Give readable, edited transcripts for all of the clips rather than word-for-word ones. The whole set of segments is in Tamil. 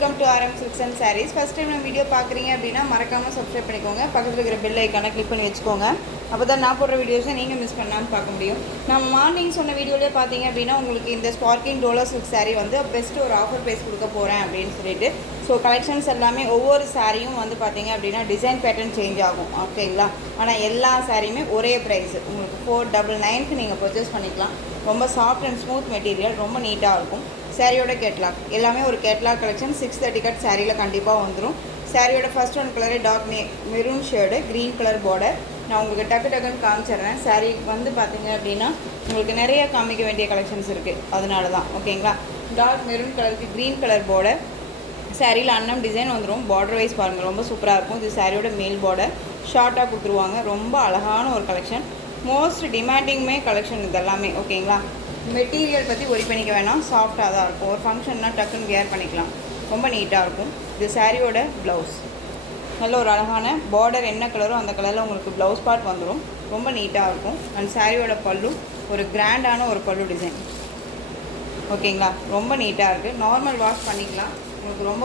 Welcome to RM Silks and Sarees. First time நம்ம வீடியோ பார்க்குறீங்க அப்படின்னா மறக்காமல் சப்ஸ்கிரைப் பண்ணிக்கோங்க. பக்கத்தில் இருக்கிற பெல் ஐக்கானை கிளிக் பண்ணி வச்சுக்கோங்க. அப்போ தான் நான் போடுற வீடியோஸை நீங்கள் மிஸ் பண்ணாமல் பார்க்க முடியும். நம்ம மார்னிங் சொன்ன வீடியோலேயே பார்த்தீங்க அப்படின்னா உங்களுக்கு இந்த ஸ்பார்க்கிங் டோலோ சில்க் சாரீ வந்து பெஸ்ட்டு ஒரு ஆஃபர் ப்ரைஸ் கொடுக்க போகிறேன் அப்படின்னு சொல்லிட்டு. ஸோ கலெக்ஷன்ஸ் எல்லாமே ஒவ்வொரு சாரியும் வந்து பார்த்தீங்க அப்படின்னா டிசைன் பேட்டர்ன் சேஞ்ச் ஆகும், ஓகேங்களா. ஆனால் எல்லா சாரியுமே ஒரே ப்ரைஸ் உங்களுக்கு 499க்கு நீங்கள் பர்ச்சேஸ் பண்ணிக்கலாம். ரொம்ப சாஃப்ட் அண்ட் ஸ்மூத் மெட்டீரியல், ரொம்ப நீட்டாக இருக்கும். சாரியோட கேட்லாக் எல்லாமே ஒரு கேட்லாக் கலெக்ஷன் 630 கட் சாரியில் கண்டிப்பாக வந்துடும். சாரியோட first one colour dark maroon shade, green colour border. நான் உங்களுக்கு டக்குன்னு காமிச்சிடுறேன். சாரீ வந்து பார்த்தீங்க அப்படின்னா உங்களுக்கு நிறைய காமிக்க வேண்டிய கலெக்ஷன்ஸ் இருக்குது, அதனால தான், ஓகேங்களா. டார்க் மெரூன் கலருக்கு க்ரீன் கலர் பார்டர். சாரியில் அன்னம் டிசைன் வந்துடும். பார்டர் வைஸ் பாருங்கள், ரொம்ப சூப்பராக இருக்கும். இது சாரியோட மேல் பார்டர் ஷார்ட்டாக கொடுத்துருவாங்க. ரொம்ப அழகான ஒரு கலெக்ஷன், மோஸ்ட் டிமாண்டிங்குமே கலெக்ஷன் இது எல்லாமே, ஓகேங்களா. மெட்டீரியல் பற்றி ஒரி பண்ணிக்க வேணாம், சாஃப்டாக தான் இருக்கும். ஒரு ஃபங்க்ஷன்னா டக்குன்னு வியர் பண்ணிக்கலாம், ரொம்ப நீட்டாக இருக்கும். இது சாரியோட ப்ளவுஸ், நல்ல ஒரு அழகான பார்டர் என்ன கலரோ அந்த கலரில் உங்களுக்கு ப்ளவுஸ் பார்ட் வந்துடும், ரொம்ப நீட்டாக இருக்கும். அண்ட் சாரியோட பல்லு ஒரு கிராண்டான ஒரு பல்லு டிசைன், ஓகேங்களா. ரொம்ப நீட்டாக இருக்குது. நார்மல் வாஷ் பண்ணிக்கலாம். உங்களுக்கு ரொம்ப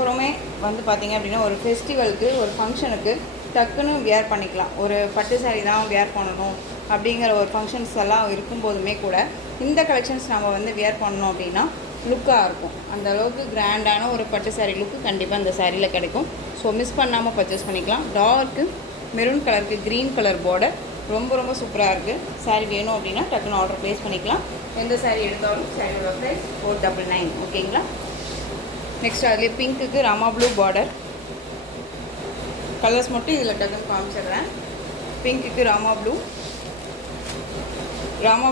வந்து பார்த்திங்க அப்படின்னா ஒரு ஃபெஸ்டிவலுக்கு ஒரு ஃபங்க்ஷனுக்கு டக்குன்னு வியர் பண்ணிக்கலாம். ஒரு பட்டு சாரீ தான் வியர் பண்ணணும் அப்படிங்கிற ஒரு ஃபங்க்ஷன்ஸ் எல்லாம் இருக்கும்போதுமே கூட இந்த கலெக்ஷன்ஸ் நம்ம வந்து வியர் பண்ணணும் அப்படின்னா லுக்காக இருக்கும். அந்த அளவுக்கு கிராண்டான ஒரு பட்டு சாரீ லுக்கு கண்டிப்பாக இந்த சாரியில் கிடைக்கும். ஸோ மிஸ் பண்ணாமல் பர்ச்சேஸ் பண்ணிக்கலாம். டார்க்கு மெரூன் கலருக்கு க்ரீன் கலர் பார்டர், ரொம்ப சூப்பராக இருக்குது. சாரீ வேணும் அப்படின்னா டக்குன்னு ஆர்டர் ப்ளேஸ் பண்ணிக்கலாம். எந்த சாரீ எடுத்தாலும் சாரியோட ப்ரைஸ் 499, ஓகேங்களா. நெக்ஸ்ட் அதுலேயே பிங்க்குக்கு ராமா ப்ளூ பார்டர். கலர்ஸ் மட்டும் இதில் டக்குன்னு காமிச்சிடுறேன். பிங்க்குக்கு ராமா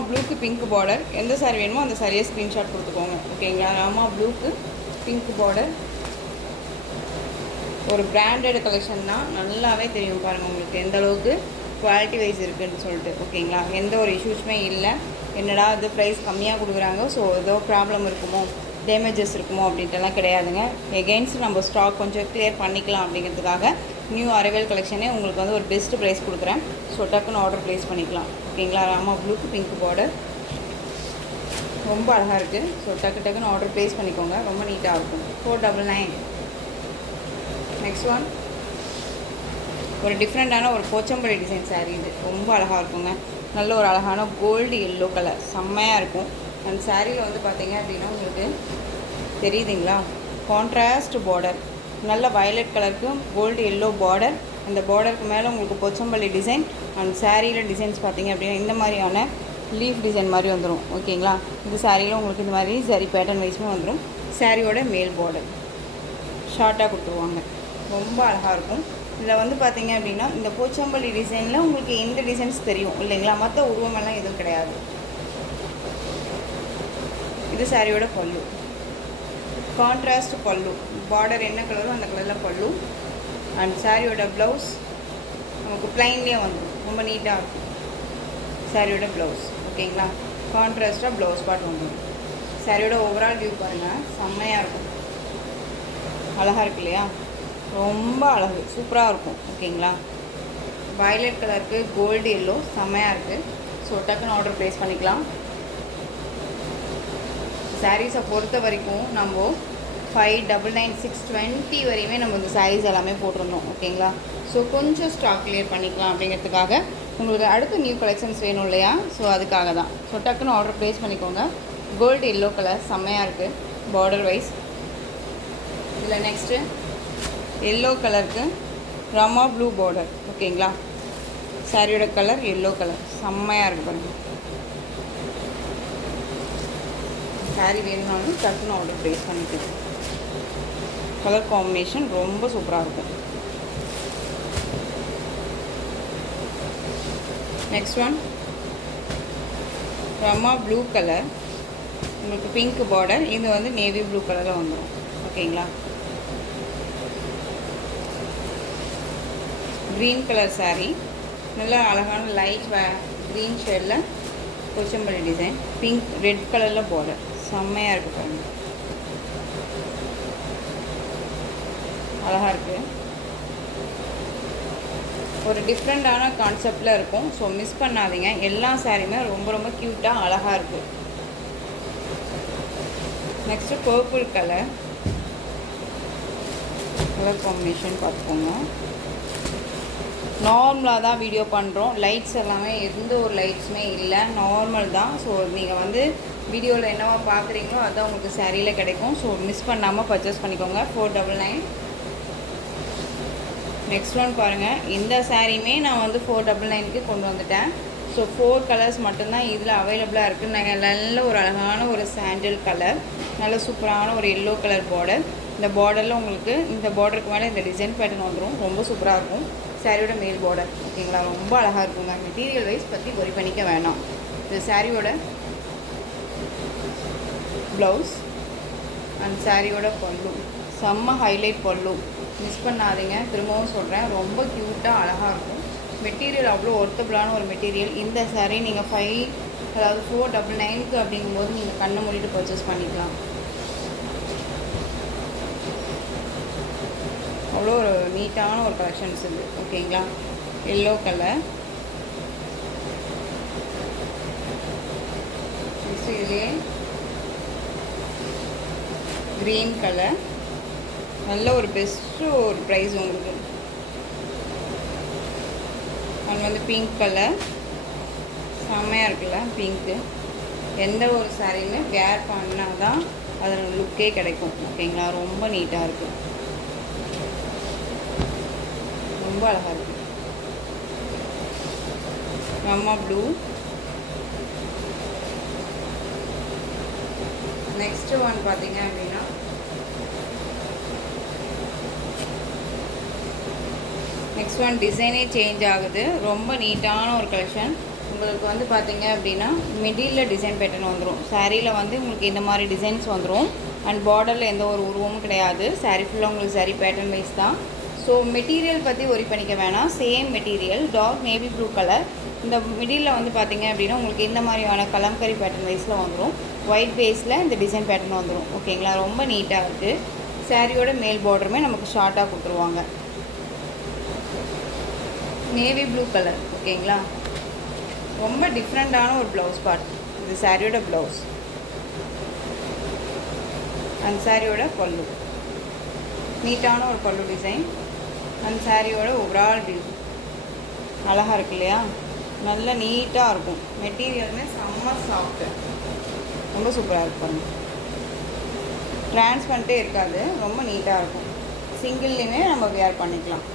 ப்ளூக்கு பிங்க் பார்டர். எந்த சாரீ வேணுமோ அந்த சாரியை ஸ்க்ரீன்ஷாட் கொடுத்துக்கோங்க, ஓகேங்களா. ராமா ப்ளூக்கு பிங்க் பார்டர், ஒரு பிராண்டட் கலெக்ஷன் தான், நல்லாவே தெரியும் பாருங்கள் உங்களுக்கு எந்த அளவுக்கு குவாலிட்டி வைஸ் இருக்குதுன்னு சொல்லிட்டு, ஓகேங்களா. எந்த ஒரு இஷ்யூஸுமே இல்லை. என்னடா இது ப்ரைஸ் கம்மியாக கொடுக்குறாங்க, ஸோ ஏதோ ப்ராப்ளம் இருக்குமோ, டேமேஜஸ் இருக்குமோ அப்படின்ட்டுலாம் கிடையாதுங்க. எகெயின்ஸ்ட் நம்ம ஸ்டாக் கொஞ்சம் கிளியர் பண்ணிக்கலாம் அப்படிங்கிறதுக்காக நியூ அரைவல் கலெக்ஷனே உங்களுக்கு வந்து ஒரு பெஸ்ட் ப்ரைஸ் கொடுக்குறேன். ஸோ டக்குன்னு ஆர்டர் ப்ளேஸ் பண்ணிக்கலாம், ஓகேங்களா. ராமா ப்ளூக்கு பிங்க் பார்டர் ரொம்ப அழகாக இருக்குது. ஸோ டக்குன்னு ஆர்டர் ப்ளேஸ் பண்ணிக்கோங்க, ரொம்ப நீட்டாக இருக்கும். 499. நெக்ஸ்ட் ஒன் ஒரு டிஃப்ரெண்ட்டான ஒரு போச்சம்பள்ளி டிசைன் சாரீ. இது ரொம்ப அழகாக இருக்குங்க. நல்ல ஒரு அழகான கோல்டு எல்லோ கலர், செம்மையாக இருக்கும். அந்த சாரியில் வந்து பார்த்தீங்க அப்படின்னா உங்களுக்கு தெரியுதுங்களா, கான்ட்ராஸ்ட் பார்டர், நல்ல வயலட் கலருக்கு கோல்டு எல்லோ பார்டர். அந்த பார்டருக்கு மேலே உங்களுக்கு போச்சம்பள்ளி டிசைன். அண்ட் சாரியில் டிசைன்ஸ் பார்த்தீங்க அப்படின்னா இந்த மாதிரியான லீஃப் டிசைன் மாதிரி வந்துடும், ஓகேங்களா. இந்த சாரியில் உங்களுக்கு இந்த மாதிரி சரி பேட்டர்ன் வைஸுமே வந்துடும். சாரியோட மேல் பார்டர் ஷார்ட்டாக கொடுத்துருவாங்க, ரொம்ப அழகாக இருக்கும். இதில் வந்து பார்த்தீங்க அப்படின்னா இந்த போச்சம்பள்ளி டிசைனில் உங்களுக்கு எந்த டிசைன்ஸ் தெரியும் இல்லைங்களா, மற்ற உருவமெல்லாம் எதுவும் கிடையாது. இது சாரியோட பல்லு, கான்ட்ராஸ்ட் பல்லு, பார்டர் என்ன கலரோ அந்த கலரில் பல்லு. அண்ட் சாரியோட ப்ளவுஸ் நமக்கு ப்ளைன்லேயே வந்துடும், ரொம்ப நீட்டாக இருக்கும். சாரியோட ப்ளவுஸ், ஓகேங்களா. கான்ட்ராஸ்ட்டாக ப்ளவுஸ் பார்ட் வந்துடும். சாரியோட ஓவரால் வியூ பாருங்கள், செம்மையாக இருக்கும், அழகாக இருக்கு இல்லையா, ரொம்ப அழகு, சூப்பராக இருக்கும், ஓகேங்களா. வயலட் கலருக்கு கோல்டு எல்லோ, செம்மையாக இருக்குது. ஸோ டக்குன்னு ஆர்டர் ப்ளேஸ் பண்ணிக்கலாம். சாரீஸை பொறுத்த வரைக்கும் நம்ம 599, 620 வரையுமே நம்ம இந்த சாரீஸ் எல்லாமே போட்டிருந்தோம், ஓகேங்களா. ஸோ கொஞ்சம் ஸ்டாக் கிளியர் பண்ணிக்கலாம் அப்படிங்கிறதுக்காக. உங்களுக்கு அடுத்த நியூ கலெக்ஷன்ஸ் வேணும் இல்லையா, ஸோ அதுக்காக தான். ஸோ டக்குன்னு ஆர்டர் ப்ளேஸ் பண்ணிக்கோங்க. கோல்டு எல்லோ கலர் செம்மையாக இருக்குது பார்டர் வைஸ். இதில் நெக்ஸ்ட்டு எல்லோ கலருக்கு ராமா ப்ளூ பார்டர், ஓகேங்களா. சாரியோட கலர் எல்லோ கலர், செம்மையாக இருக்குது பாருங்கள். சாரீ வேணும்னாலும் டக்குன்னு ஆர்டர் ப்ளேஸ் பண்ணிக்கலாம். கலர் காம்பினேஷன் ரொம்ப சூப்பராக இருக்கும். Next one Rama blue colour, உங்களுக்கு பிங்க் பார்டர். இது வந்து நேவி ப்ளூ கலரில் வந்துடும், ஓகேங்களா. க்ரீன் கலர் சாரீ, நல்லா அழகான லைட் க்ரீன் ஷேடில் போச்சம்பள்ளி டிசைன், பிங்க் ரெட் கலரில் பார்டர், செம்மையாக இருக்குது பாருங்கள், அழகாக இருக்குது. ஒரு டிஃப்ரெண்ட்டான கான்செப்டில் இருக்கும். ஸோ மிஸ் பண்ணாதீங்க. எல்லா சாரியுமே ரொம்ப க்யூட்டாக அழகாக இருக்குது. Next purple colour, colour combination பார்த்துக்கோங்க. நார்மலாக தான் வீடியோ பண்ணுறோம். லைட்ஸ் எல்லாமே எந்த ஒரு லைட்ஸுமே இல்லை, நார்மல் தான். ஸோ நீங்கள் வந்து வீடியோவில் என்னவா பார்க்குறீங்களோ அதுதான் உங்களுக்கு சாரியில் கிடைக்கும். ஸோ மிஸ் பண்ணாமல் பர்ச்சேஸ் பண்ணிக்கோங்க. 499. நெக்ஸ்ட் ஒன் பாருங்கள். இந்த சாரியுமே நான் வந்து 499க்கு கொண்டு வந்துட்டேன். ஸோ 4 கலர்ஸ் மட்டும்தான் இதில் அவைலபிளாக இருக்குது. நல்ல ஒரு அழகான ஒரு சாண்டில் கலர், நல்ல சூப்பரான ஒரு எல்லோ கலர் பார்டர். இந்த பார்டரில் உங்களுக்கு இந்த பார்டருக்கு மேலே இந்த டிசைன் பேட்டர்ன் வந்துடும். ரொம்ப சூப்பராக இருக்கும். சாரியோட மேல் பார்டர் ஓகேங்களா, ரொம்ப அழகாக இருக்குங்க. மெட்டீரியல் வைஸ் பற்றி ஒரி பண்ணிக்க வேணாம். இது சாரியோட ப்ளவுஸ் அண்ட் சாரியோட பல்லு, செம்ம ஹைலைட் பல்லு, மிஸ் பண்ணாதீங்க. திரும்பவும் சொல்கிறேன், ரொம்ப க்யூட்டாக அழகாக இருக்கும். மெட்டீரியல் அவ்வளோ ஒர்த்தபுளான ஒரு மெட்டீரியல். இந்த சாரீ நீங்கள் 499க்கு அப்படிங்கும்போது நீங்கள் கண்ணை மூடிட்டு பர்ச்சேஸ் பண்ணிக்கலாம். அவ்வளோ ஒரு நீட்டான ஒரு கலெக்ஷன்ஸ் இது ஓகேங்களா. எல்லோ கலர், இதுலேயே க்ரீன் கலர், நல்ல ஒரு பெஸ்ட்டு ஒரு ப்ரைஸ் உங்களுக்கு. அண்ட் வந்து பிங்க் கலர், செம்மையாக இருக்குல்ல பிங்க்கு. எந்த ஒரு சாரியுமே வேர் பண்ணால் தான் அதோட லுக்கே கிடைக்கும் ஓகேங்களா. ரொம்ப நீட்டாக இருக்குது, ரொம்ப அழகாக இருக்குது. அம்மா ப்ளூ. நெக்ஸ்ட்டு ஒன் பார்த்தீங்க அப்படின்னா நெக்ஸ்ட் ஒன் டிசைனே சேஞ்ச் ஆகுது. ரொம்ப நீட்டான ஒரு கலெக்ஷன். உங்களுக்கு வந்து பார்த்தீங்க அப்படின்னா மிடில் டிசைன் பேட்டர்ன் வந்துடும். சாரியில் வந்து உங்களுக்கு இந்த மாதிரி டிசைன்ஸ் வந்துடும். அண்ட் பார்டரில் எந்த ஒரு உருவமும் கிடையாது. சாரீ ஃபுல்லாக உங்களுக்கு சாரீ பேட்டர்ன் வைஸ் தான். ஸோ மெட்டீரியல் பற்றி ஒரி பண்ணிக்க வேணாம். Same material, dark navy blue colour. இந்த மிடில் வந்து பார்த்தீங்க அப்படின்னா உங்களுக்கு இந்த மாதிரியான கலம்கரி பேட்டர்ன் வைஸில் வந்துடும். ஒயிட் பேஸில் இந்த டிசைன் பேட்டர்ன் வந்துடும் ஓகேங்களா. ரொம்ப நீட்டாக இருக்குது. சாரியோட மேல் பார்டருமே நமக்கு ஷார்ட்டாக கொடுத்துருவாங்க. நேவி ப்ளூ கலர் ஓகேங்களா. ரொம்ப டிஃப்ரெண்ட்டான ஒரு ப்ளவுஸ் பார்ட். இது சாரியோட ப்ளவுஸ் அண்ட் சாரியோட பல்லு, நீட்டான ஒரு பல்லு டிசைன். அண்ட் சாரியோட ஓவரால் வியூ அழகாக இருக்கு இல்லையா. நல்லா நீட்டாக இருக்கும். மெட்டீரியலுமே செம்ம சாஃப்ட்டு, ரொம்ப சூப்பராக இருக்கும். ட்ரான்ஸ்பரண்ட்டே இருக்காது, ரொம்ப நீட்டாக இருக்கும். சிங்கிள்லேயுமே நம்ம வேர் பண்ணிக்கலாம்.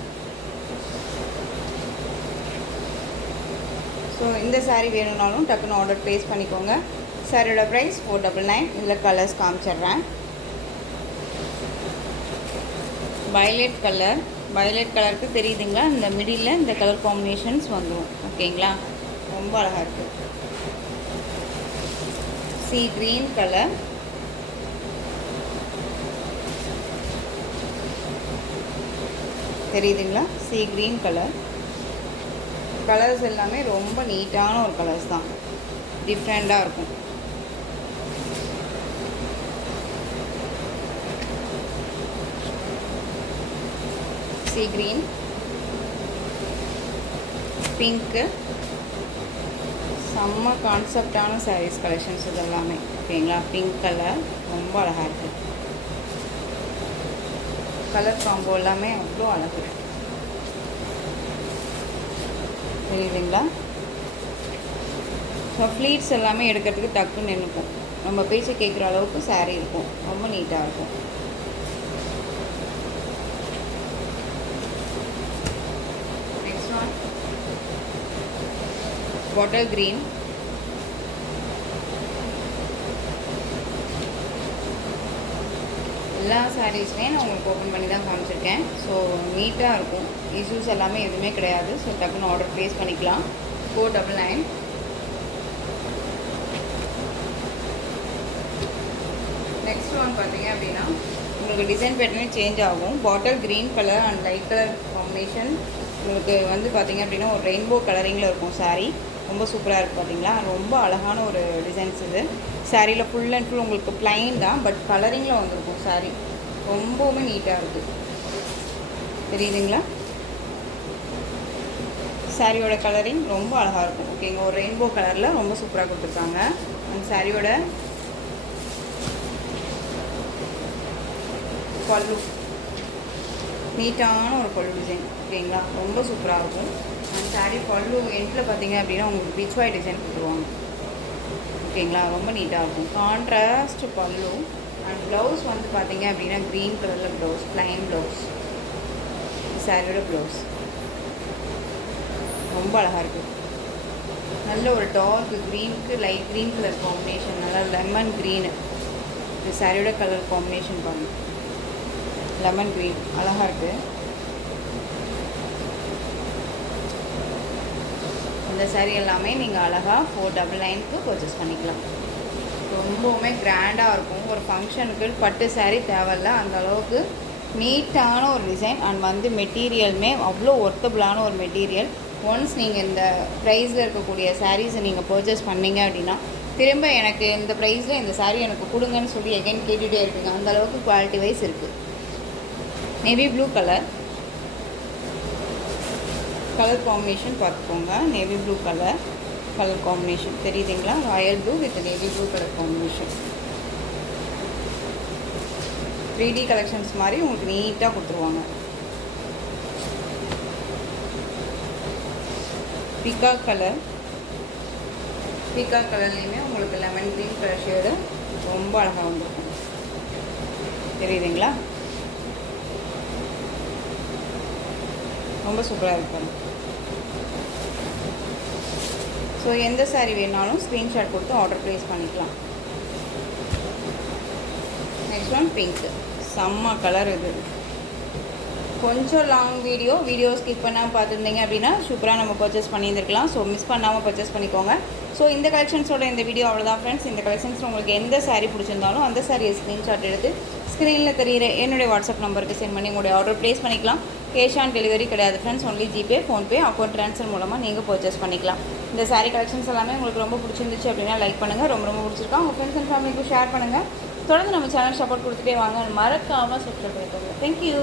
ஸோ இந்த சாரீ வேணும்னாலும் டக்குன்னு ஆர்டர் ப்ளேஸ் பண்ணிக்கோங்க. சாரியோட ப்ரைஸ் 499. இதில் கலர்ஸ் காமிச்சிட்றேன். வயலட் கலர், வயலட் கலருக்கு தெரியுதுங்களா, இந்த மிடில் இந்த கலர் காம்பினேஷன்ஸ் வந்துடும் ஓகேங்களா. ரொம்ப அழகாக இருக்குது. சி க்ரீன் கலர், தெரியுதுங்களா, சி க்ரீன் கலர். கலர்ஸ் எல்லாமே ரொம்ப நீட்டான ஒரு கலர்ஸ் தான், டிஃப்ரெண்ட்டாக இருக்கும். சி க்ரீன், பிங்க்கு, செம்ம கான்செப்டான சாரீஸ் கலெக்ஷன்ஸ் இது எல்லாமே ஓகேங்களா. பிங்க் கலர் ரொம்ப அழகாக இருக்குது. கலர் காம்போ எல்லாமே அவ்வளோ அழகு, தெரியுதுங்களா. ஸோ ஃப்ளீட்ஸ் எல்லாமே எடுக்கிறதுக்கு டக்குன்னு நின்றுக்கும். நம்ம பேச்சை கேட்குற அளவுக்கு சாரீ இருக்கும், ரொம்ப நீட்டாக இருக்கும். Next one bottle green. எல்லா சாரீஸுமே நான் உங்களுக்கு ஓப்பன் பண்ணி தான் காமிச்சிருக்கேன். ஸோ நீட்டாக இருக்கும், இஷ்யூஸ் எல்லாமே எதுவுமே கிடையாது. ஸோ டக்குன்னு ஆர்டர் ப்ளேஸ் பண்ணிக்கலாம். 499. நெக்ஸ்ட் ஒன் பார்த்தீங்க அப்படின்னா உங்களுக்கு டிசைன் பேட்டர்னே சேஞ்ச் ஆகும். Bottle green colour and light colour combination. உங்களுக்கு வந்து பார்த்தீங்க அப்படின்னா ஒரு ரெயின்போ கலரிங்கில் இருக்கும் சாரீ. ரொம்ப சூப்பராக இருக்குது பார்த்தீங்களா. ரொம்ப அழகான ஒரு டிசைன்ஸ் இது. சாரியில் ஃபுல் அண்ட் ஃபுல் உங்களுக்கு ப்ளைன் தான், பட் கலரிங்கில் வந்திருக்கும் சாரீ. ரொம்பவுமே நீட்டாக இருக்குது, தெரியுதுங்களா. சாரியோட கலரிங் ரொம்ப அழகாக இருக்கும் ஓகேங்க. ஒரு ரெயின்போ கலரில் ரொம்ப சூப்பராக கொடுத்துருக்காங்க. அந்த சாரியோட பல்லு நீட்டான ஒரு பல்லு டிசைன். ஓகேங்களா, ரொம்ப சூப்பராக இருக்கும். அண்ட் சாரீ பல்லு எண்டில் பார்த்தீங்க அப்படின்னா உங்களுக்கு பீச் வாய் டிசைன் கொடுத்துருவாங்க. ஓகேங்களா, ரொம்ப நீட்டாக இருக்கும். கான்ட்ராஸ்ட் பல்லு. அண்ட் ப்ளவுஸ் வந்து பார்த்தீங்க அப்படின்னா க்ரீன் கலரில் ப்ளவுஸ், ப்ளைன் ப்ளவுஸ். சாரியோட ப்ளவுஸ் ரொம்ப அழகாக இருக்குது. நல்ல ஒரு டார்க் க்ரீனுக்கு லைட் க்ரீன் கலர் காம்பினேஷன், நல்லா லெமன் க்ரீனு. இது சாரியோட கலர் காம்பினேஷன் பாருங்கள், லெமன் க்ரீன் அழகாக இருக்குது. இந்த சாரீ எல்லாமே நீங்கள் அழகாக 499க்கு பர்ச்சேஸ் பண்ணிக்கலாம். ரொம்பவுமே கிராண்டாக இருக்கும். ஒரு ஃபங்க்ஷனுக்கு பட்டு சாரீ தேவையில்ல, அந்த அளவுக்கு நீட்டான ஒரு டிசைன். அண்ட் வந்து மெட்டீரியலுமே அவ்வளோ ஒர்த்தபுளான ஒரு மெட்டீரியல். ஒன்ஸ் நீங்கள் இந்த ப்ரைஸில் இருக்கக்கூடிய சாரீஸை நீங்கள் பர்ச்சேஸ் பண்ணிங்க அப்படின்னா திரும்ப எனக்கு இந்த ப்ரைஸில் இந்த சாரீ எனக்கு கொடுங்கன்னு சொல்லி எகைன் கேட்டுகிட்டே இருக்குங்க. அந்தளவுக்கு குவாலிட்டி வைஸ் இருக்குது. நேவி ப்ளூ கலர் காம்பினேஷன் பார்த்துக்கோங்க. நேவி ப்ளூ கலர் காம்பினேஷன் தெரியுதுங்களா? Royal blue with navy blue colour combination. 3D collections மாதிரி உங்களுக்கு நீட்டாக கொடுத்துருவாங்க. பீகாக் கலர்லேயுமே உங்களுக்கு லெமன் க்ரீன் கலர் ஷேடு ரொம்ப அழகாக வந்துருக்கும். தெரியுதுங்களா? ரொம்ப சூப்பராக இருக்கும். ஸோ எந்த சாரீ வேணாலும் ஸ்க்ரீன்ஷாட் கொடுத்து ஆர்டர் ப்ளேஸ் பண்ணிக்கலாம். நெக்ஸ்ட் ஒன் பிங்க், செம்ம கலர். இது கொஞ்சம் லாங் வீடியோ ஸ்கிப் பண்ணாமல் பார்த்துருந்தீங்க அப்படின்னா சூப்பராக நம்ம பர்ச்சேஸ் பண்ணியிருந்துருக்கலாம். ஸோ மிஸ் பண்ணாமல் பர்ச்சேஸ் பண்ணிக்கோங்க. ஸோ இந்த கலெக்ஷன்ஸோட இந்த வீடியோ அவ்வளோதான் ஃப்ரெண்ட்ஸ். இந்த கலெக்ஷன்ஸில் உங்களுக்கு எந்த சாரீ பிடிச்சிருந்தாலும் அந்த சாரியை ஸ்க்ரீன்ஷாட் எடுத்து ஸ்க்ரீனில் தெரிகிற என்னுடைய வாட்ஸ்அப் நம்பருக்கு சென்ட் பண்ணி உங்களுடைய ஆர்டர் ப்ளேஸ் பண்ணிக்கலாம். கேஷ் ஆன் டெலிவரி கிடையாது friends, only GPay, PhonePe, account transfer மூலமாக நீங்கள் பர்ச்சேஸ் பண்ணிக்கலாம். இந்த சாரீ கலெக்ஷன்ஸ் எல்லாமே உங்களுக்கு ரொம்ப பிடிச்சிருந்துச்சு அப்படின்னா லைக் பண்ணுங்கள். ரொம்ப பிடிச்சிருக்கா உங்கள் ஃப்ரெண்ட்ஸ் அண்ட் ஃபேமிலிக்கு ஷேர் பண்ணுங்கள். தொடர்ந்து நம்ம சேனல் சப்போர்ட் கொடுத்துட்டே வாங்க. மறக்காமல் சப்ஸ்கிரைப் பண்ணிக்கோங்க. தேங்க்யூ.